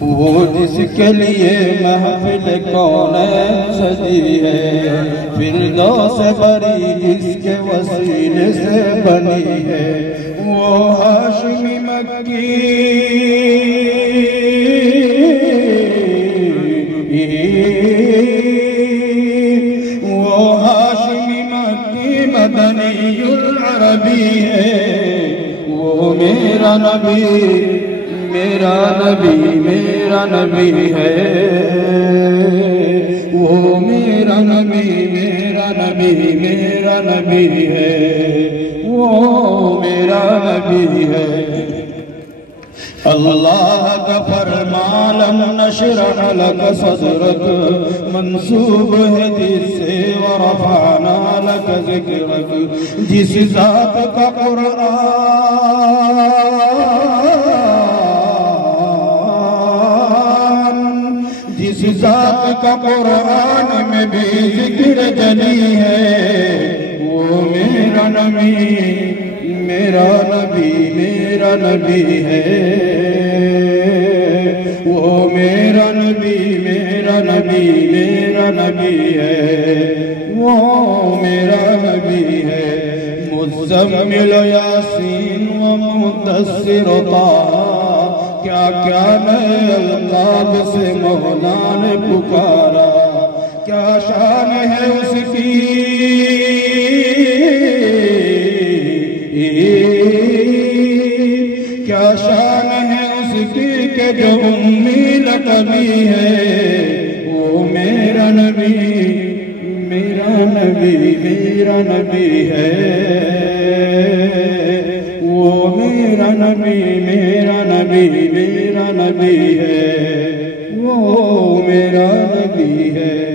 وہ جس کے لیے محفل کونین سجی ہے، فردوس بری جس کے وسیلے سے بنی ہے، وہ ہاشمی مکی، وہ ہاشمی مکی مدنی العربی ہے، وہ میرا نبی میرا نبی میرا نبی ہے، وہ میرا نبی میرا نبی میرا نبی ہے، وہ میرا نبی ہے۔ اللہ کا فرمان لم نشرح لك صدرك منسوب ہے جس سے ورفعنا لك ذکرك، جس ذات کا جس ذات کا قرآن میں بھی ذکر جلی ہے، وہ میرا نبی میرا نبی میرا نبی ہے، وہ میرا نبی میرا نبی میرا نبی ہے، وہ میرا نبی ہے۔ مزمل یاسین و مدثر طٰہٰ، کیا کیا نئے القاب سے مولا نے پکارا، کیا شان ہے اس کی، کیا شان ہے اس کی کہ جو امی لقبی ہے، وہ میرا نبی میرا نبی میرا نبی ہے، وہ میرا نبی میرا نبی میرا نبی ہے، وہ میرا نبی ہے۔